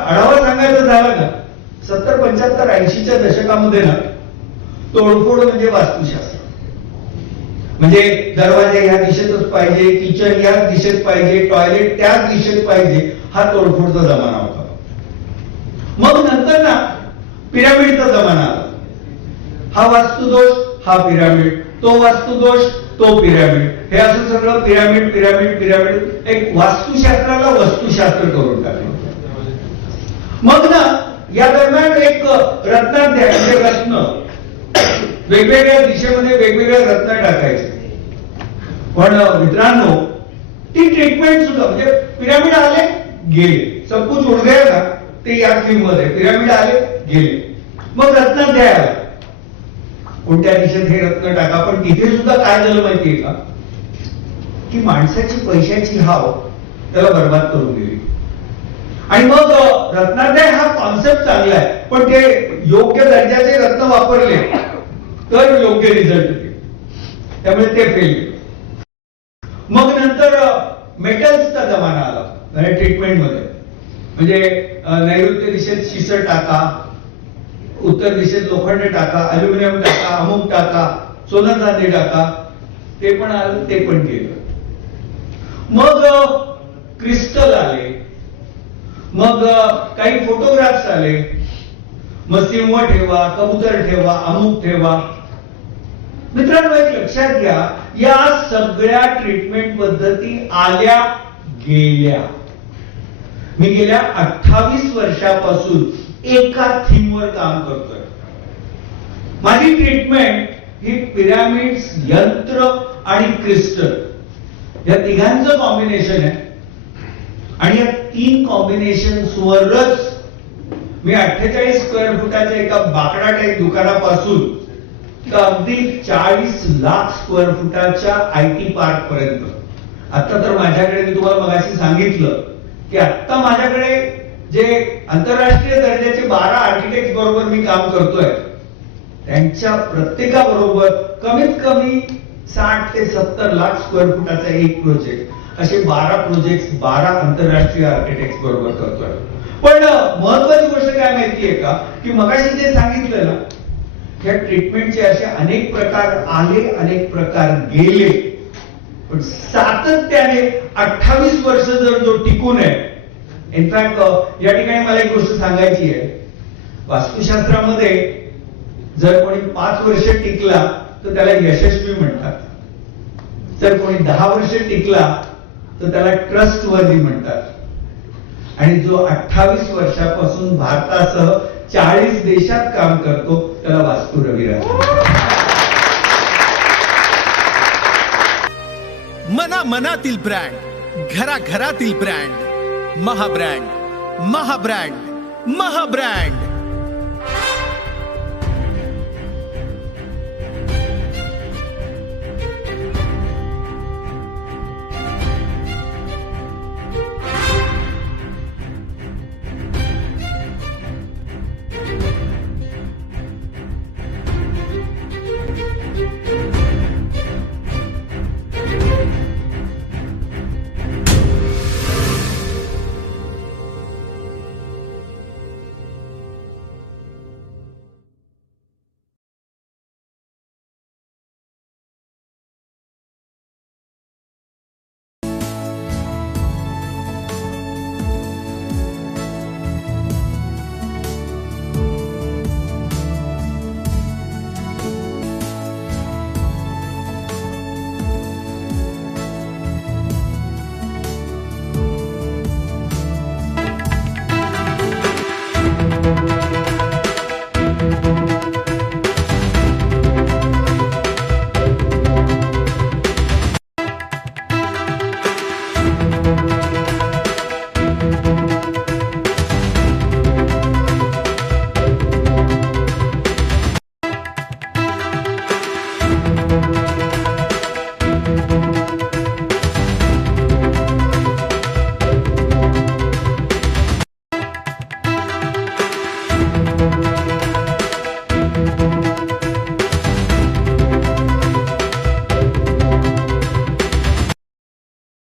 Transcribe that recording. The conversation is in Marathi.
आढावा सांगायचं झालं ना, 70, 75, 80च्या दशकामध्ये ना तोडफोड म्हणजे वास्तुशास्त्र, म्हणजे दरवाजे ह्या दिशेतच पाहिजे, किचन याच दिशेत पाहिजे, टॉयलेट त्याच दिशेत पाहिजे, हा तोडफोडचा जमाना होता. मग नंतर ना पिरामिडचा जमाना आला. हा वास्तुदोष, हा पिरामिड, तो वास्तुदोष, तो पिरामिड, हे असं सगळं पिरामिड पिरामिड पिरामिड, एक वास्तुशास्त्राला वस्तुशास्त्र करून टाकलं. मग ना या दरम्यान एक रत्नाध्याय म्हणजे रत्न, वेगवेगळ्या दिशेमध्ये वेगवेगळ्या रत्न टाकायचे. पण मित्रांनो, ती ट्रीटमेंट सुद्धा म्हणजे पिरामिड आले गेले, सब कुछ उड गया ना, ते या फिल्म मध्ये पिरामिड आले गेले. मग रत्नाध्याय आला, कोणत्या दिशेत हे रत्न टाका. पण तिथे सुद्धा काय झालं माहितीये का, की माणसाची पैशाची हाव त्याला बर्बाद करून गेली. आणि मग रत्नाध्याय हा कॉन्सेप्ट चांगला आहे, पण ते योग्य दर्जाचे रत्न वापरले तर योग्य रिझल्ट येते, त्यामुळे ते फेल केलं. मग नंतर मेटल्सचा जमाना आला ट्रीटमेंट मध्ये, म्हणजे नैऋत्य दिशेत शिसर टाका, उत्तर दिशेत लोखंड टाका, अल्युमिनियम टाका, अमुक टाका, सोनं चांदी टाका, ते पण आलं, ते पण केलं. मग क्रिस्टल आले, मग काही फोटोग्राफ्स आले, मग सिंह ठेवा, कबूतर ठेवा, अमुक ठेवा. मित्रांनो, एक लक्षात घ्या, या सगळ्या ट्रीटमेंट पद्धती आल्या गेल्या. मी गेल्या 28 वर्षापासून एका थीमवर काम करतोय. माझी ट्रीटमेंट ही पिरामिड्स, यंत्र आणि क्रिस्टल या तिघांचं कॉम्बिनेशन आहे. आणि या 3 कॉम्बिनेशन्सवरच मी 48 स्क्वेअर फुटाच्या एका बाकडा टाईप दुकानापासून तर अगदी 40 लाख स्क्वेअर फुटाच्या IT पार्क पर्यंत. आता तर माझ्याकडे, मी तुम्हाला मगाशी सांगितलं की आता माझ्याकडे जे आंतरराष्ट्रीय दर्जाचे 12 आर्किटेक्ट बरोबर मी काम करतोय, त्यांच्या प्रत्येकाबरोबर कमीत कमी 60 ते 70 लाख स्क्वेअर फुटाचा एक प्रोजेक्ट, असे 12 प्रोजेक्ट 12 आंतरराष्ट्रीय आर्किटेक्ट बरोबर करतोय. पण महत्वाची गोष्ट काय माहितीये का, की मगाशी जे सांगितलं ना, ह्या ट्रीटमेंटचे असे अनेक प्रकार आले, अनेक प्रकार गेले, पण सातत्याने 28 वर्ष जर जो टिकून आहे. इनफॅक्ट या ठिकाणी मला एक गोष्ट सांगायची आहे, वास्तुशास्त्रामध्ये जर कोणी 5 वर्ष टिकला तर त्याला यशस्वी म्हणतात, जर कोणी 10 वर्ष टिकला तर त्याला ट्रस्टवर्दी म्हणतात, आणि जो 28 वर्षापासून भारतासह 40 देशात काम करतो त्याला वास्तू रविराज. मना मनातील ब्रँड, घराघरातील ब्रँड, महाब्रँड, महाब्रँड, महाब्रँड.